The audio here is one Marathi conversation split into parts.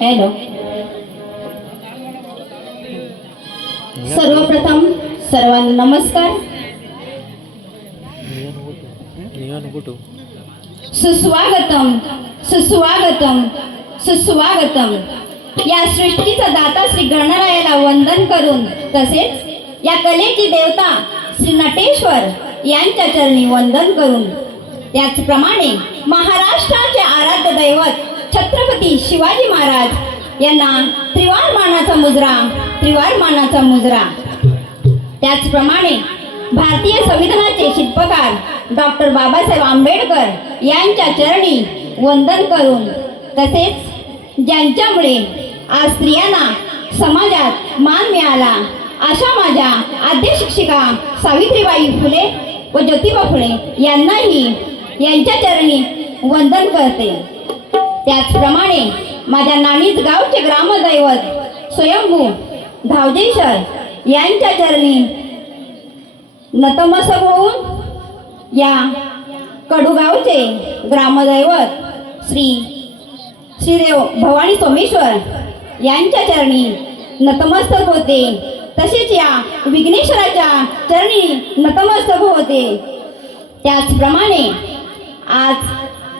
हॅलो. सर्वप्रथम सर्वांना नमस्कार. सुस्वागतम सुस्वागतम सुस्वागतम. या सृष्टीचा दाता श्री गणरायाला वंदन करून तसेच या कलेची देवता श्री नटेश्वर यांच्या चरणी वंदन करून त्याचप्रमाणे महाराष्ट्राचे आराध्य दैवत छत्रपती शिवाजी महाराज यांना त्रिवार मानाचा मुजरा. त्याचप्रमाणे भारतीय संविधानाचे शिल्पकार डॉक्टर बाबासाहेब आंबेडकर यांच्या चरणी वंदन करून तसेच ज्यांच्यामुळे आज स्त्रियांना समाजात मान मिळाला अशा माझ्या आद्य शिक्षिका सावित्रीबाई फुले व ज्योतिबा फुले यांनाही यांच्या चरणी वंदन करते. त्याचप्रमाणे माझ्या नाणीज गावचे ग्रामदैवत स्वयंभू धावजेश्वर यांच्या चरणी नतमस्तक होऊन या कडूगावचे ग्रामदैवत श्रीदेव भवानी सोमेश्वर यांच्या चरणी नतमस्तक होते. तसेच या विघ्नेश्वराच्या चरणी नतमस्तक होते. त्याचप्रमाणे आज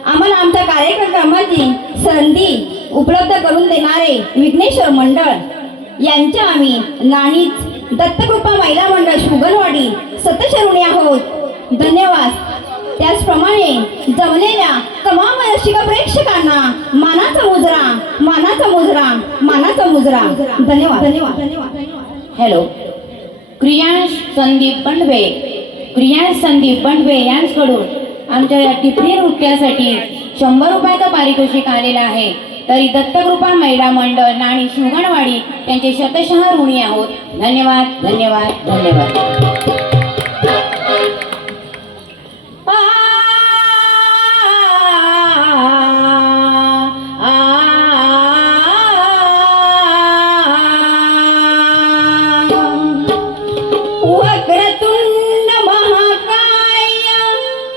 आम्हाला आमच्या कार्यक्रमाची संधी उपलब्ध करून देणारे विघ्नेश्वर मंडळ यांच्या आम्ही नाणीज दत्तकृपा महिला मंडळ शुगरवाडी सतशरुणी आहोत. धन्यवाद. त्याचप्रमाणे जमलेल्या तमाम रसिक प्रेक्षकांना मानाचा मुजरा. धन्यवाद. हॅलो. क्रियांश संदीप बंडवे यांच्याकडून आमच्या या टिपणी नृत्यासाठी 100 रुपयाचं पारितोषिक आलेलं आहे. तरी दत्तकृपा महिला मंडळ नाणी शिवगणवाडी यांचे शतशः ऋणी आहोत. धन्यवाद धन्यवाद धन्यवाद. वक्रतुंड महाकाय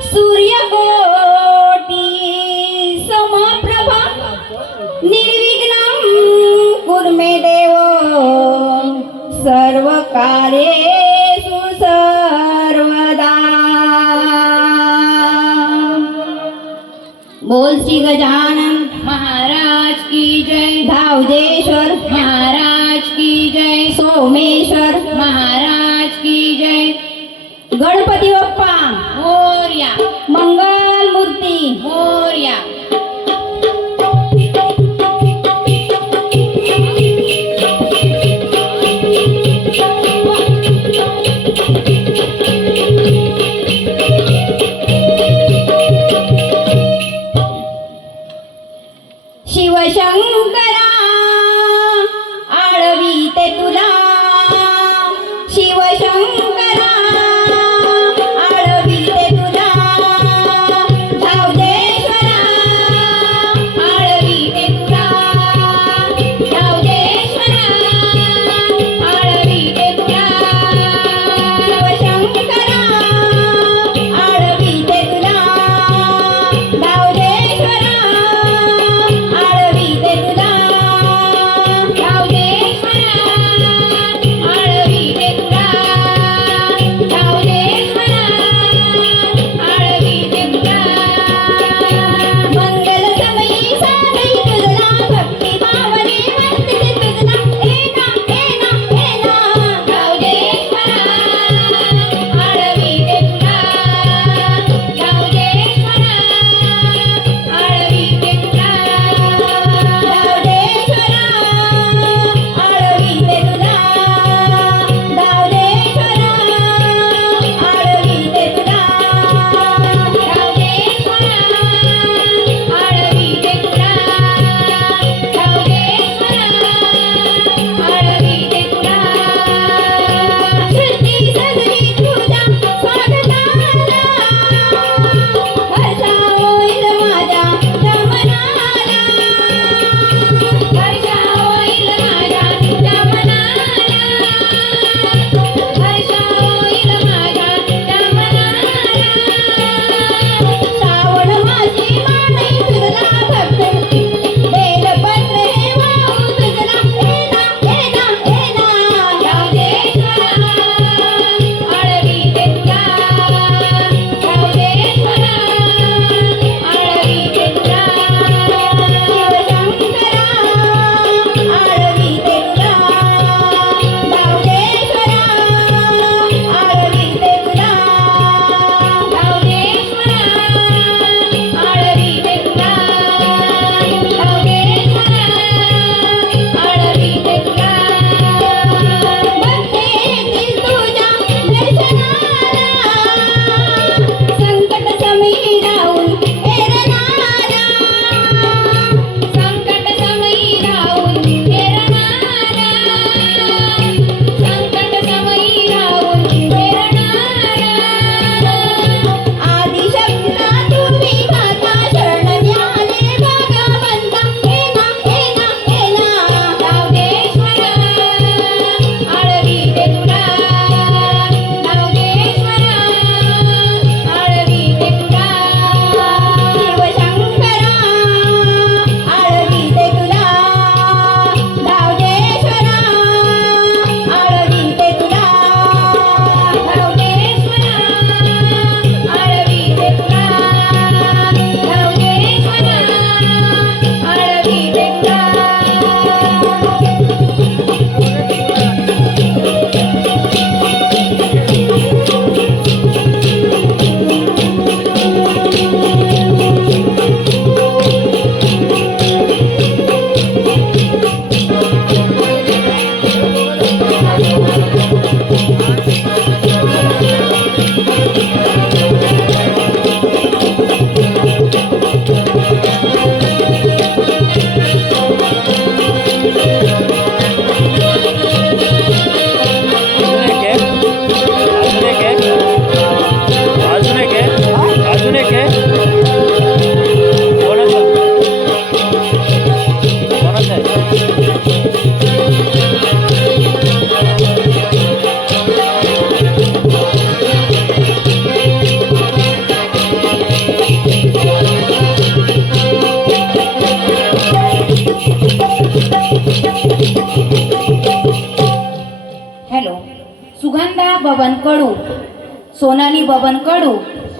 सूर्यकोटी समप्रभा निर्विघ्नं कुर्मे देव सर्व कार्येषु सर्वदा. बोल श्री गजानन महाराज की जय. धावजेश्वर महाराज की जय. सोमेश्वर महाराज की जय. गणपती बाप्पा मोरया. मंगल मूर्ती मोरया. शिवशंकरा आळवीते तुला. शिवशंकरा आळवीते तुला. धावजेश्वरा आळवीते तुला. धावजेश्वरा आळवीते तुला. शिवशंकरा आळवीते तुला. धावजेश्वरा आळवीते तुला. सोनाली बबन कडू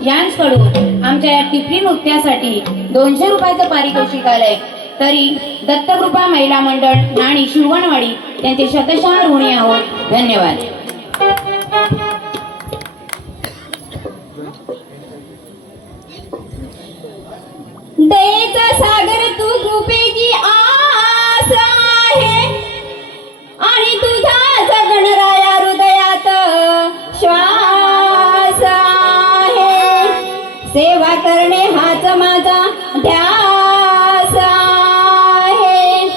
यांच्याकडून आमच्या या टिपरी नृत्यासाठी 200 रुपयाचं पारितोषिक आलंय. तरी दत्तकृपा महिला मंडळ नाणी शिवगणवाडी त्यांचे शतशः ऋणी आहोत. धन्यवाद. दयेचा सागर तू कृपेची आस आहे आणि तुझ्या गणराया हृदयात श्वास आहे. सेवा करणे हाच माझा ध्यास आहे.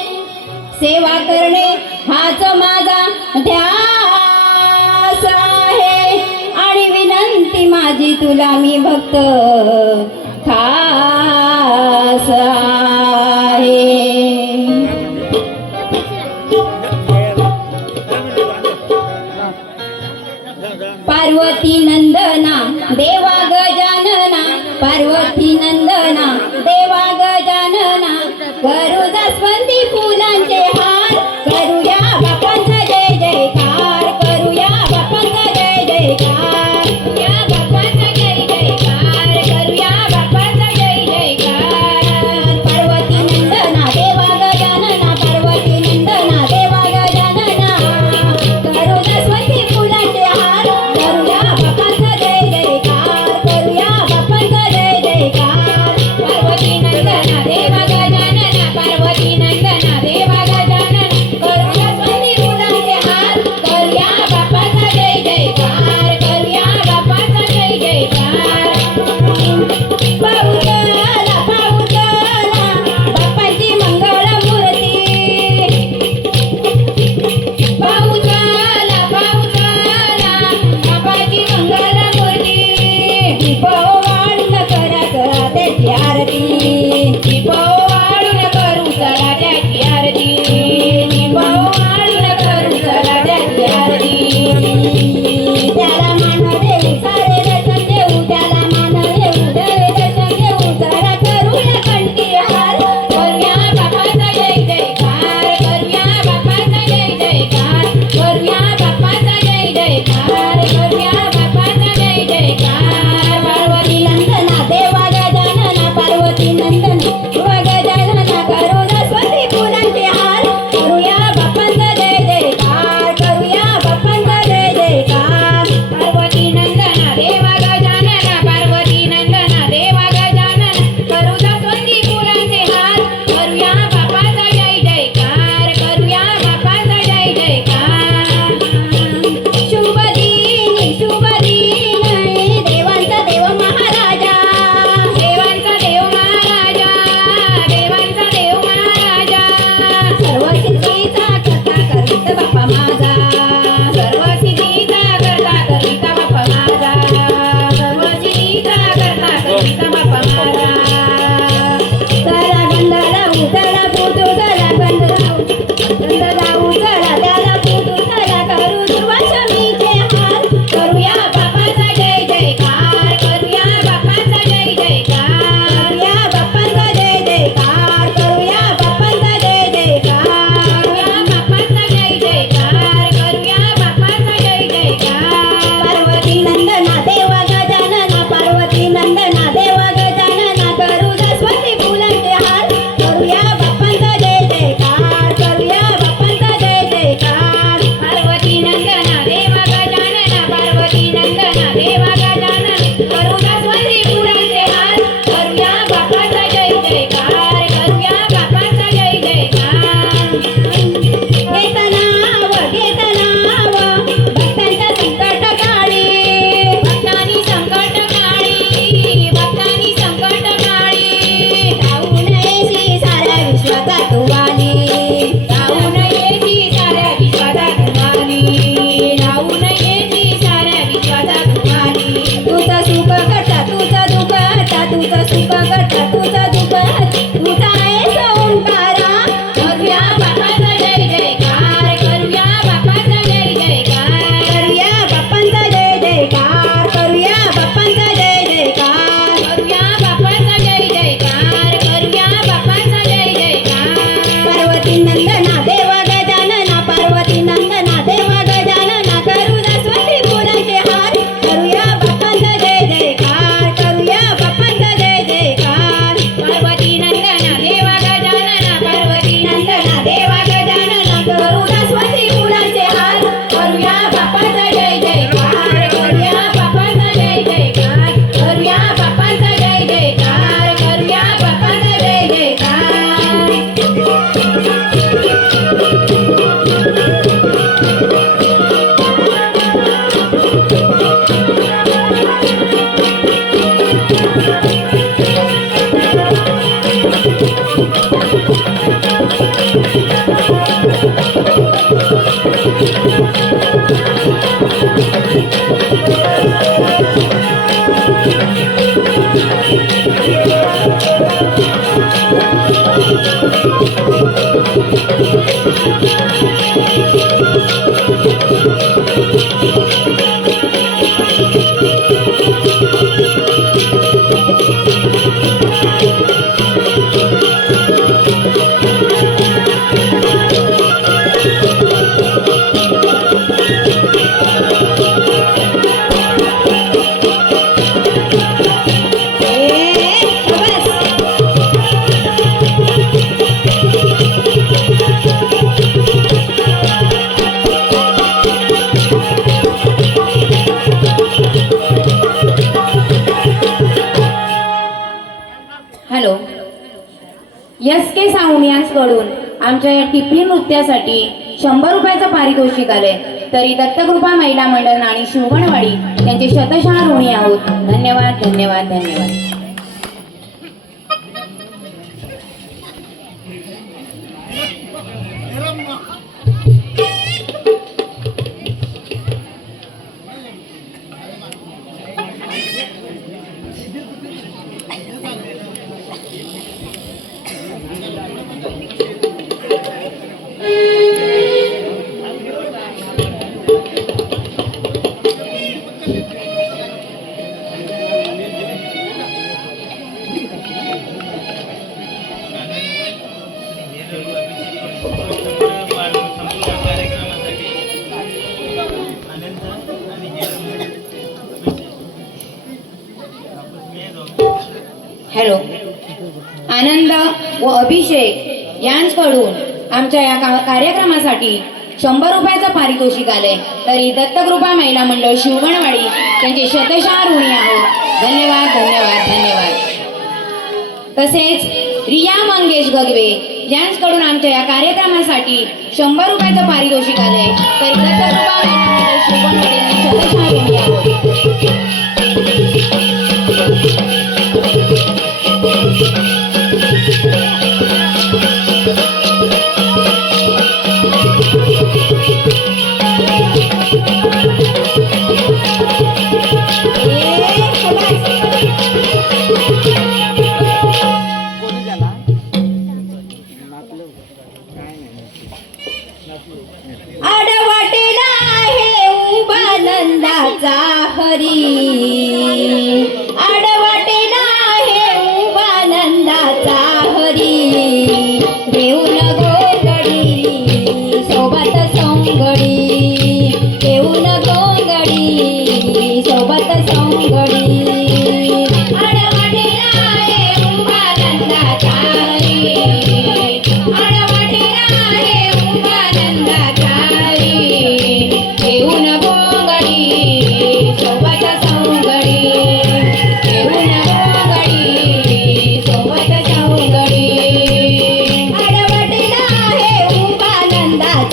सेवा करणे हाच माझा ध्यास आहे आणि विनंती माझी तुला मी भक्त खास आहे. पार्वती नंदना देवा गजानना, पार्वती नंदना देवा गजानना, करू जास्वंदी फुलांचे हार, करूया बापांचा जय जयकार, करूया बापांचा जय जयकार, या बापांचा जय जयकार, करूया बापांचा जय जयकार. पार्वती नंदना देवा गजानना, पार्वती नंदना देवा गजानना, करू जास्वंदी फुलांचे हार, करूया बापांचा जय जयकार, करूया बापांचा जय जयकार. पार्वती नंदना देवा गजानना, पार्वती नंदना हॅलो, एस के साऊंड यांकडून आमच्या या टिपरी नृत्यासाठी 100 रुपयाचं पारितोषिक आलंय. तरी दत्तकृपा महिला मंडळ आणि शिवगणवाडी यांचे शतशः ऋणी आहोत. धन्यवाद धन्यवाद धन्यवाद. हॅलो, आनंद व अभिषेक यांकडून आमच्या या कार्यक्रमासाठी 100 रुपयाचं पारितोषिक आलंय. तरी दत्तकृपा महिला मंडळ शिवगणवाडी त्यांचे शतशः ऋणी आहोत. धन्यवाद धन्यवाद धन्यवाद. तसेच रिया मंगेश गगवे यांकडून आमच्या या कार्यक्रमासाठी 100 रुपयाचं पारितोषिक आलंय. तरी दत्तकृपा महिला मंडळ शिवगणवाडी यांचे शतशः ऋणी आहोत. आडवाटेला आहे उभा नंदाचा हरी, आडवाटेला आहे उभा नंदाचा हरी. घेऊन गोंगडी सोबत सोंगडी, घेऊन गोंगडी सोबत सोंगडी. आडवाटेला आहे उभा नंदाचा हरी, आडवाटेला आहे उभा नंदाचा हरी. घेऊन गोंगडी सोबत सोंगडी, घेऊन गोंगडी सोबत सोंगडी. आडवाटेला आहे उभा नंदाचा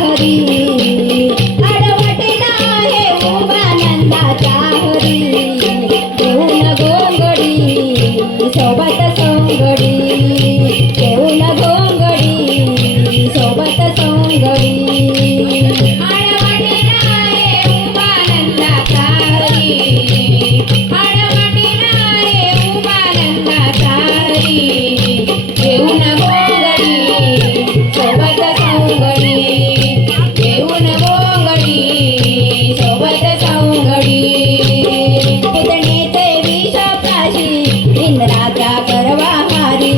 हरी, आडवाटेला आहे उभा नंदाचा हरी. घेऊन गोंगडी सोबत सोंगडी, घेऊन गोंगडी सोबत सोंगडी. आडवाटेला आहे उभा नंदाचा हरी, आडवाटेला आहे उभा नंदाचा हरी. घेऊन गोंगडी सोबत सोंगडी, घेऊन गोंगडी सोबत सोंगडी. पुतणेचे विष प्राशी इंद्राचा करवा हारी,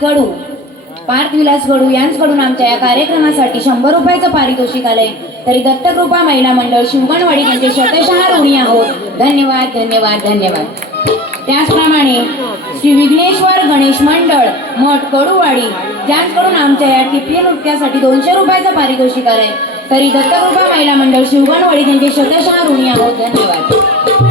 कडू पार्थविलास कडू यांच्याकडून आमच्या या कार्यक्रमासाठी 100 रुपयाचं पारितोषिक आलंय. तरी दत्तकृपा महिला मंडळ शिवगणवाडी त्यांचे शतशः ऋणी आहोत. धन्यवाद धन्यवाद धन्यवाद. त्याचप्रमाणे श्री विघ्नेश्वर गणेश मंडळ मठ कडूवाडी ज्यांच्याकडून आमच्या या टिपणी नृत्यासाठी 200 रुपयाचं पारितोषिक आलंय. तरी दत्तकृपा महिला मंडळ शिवगणवाडी त्यांचे शतशः ऋणी आहोत. धन्यवाद.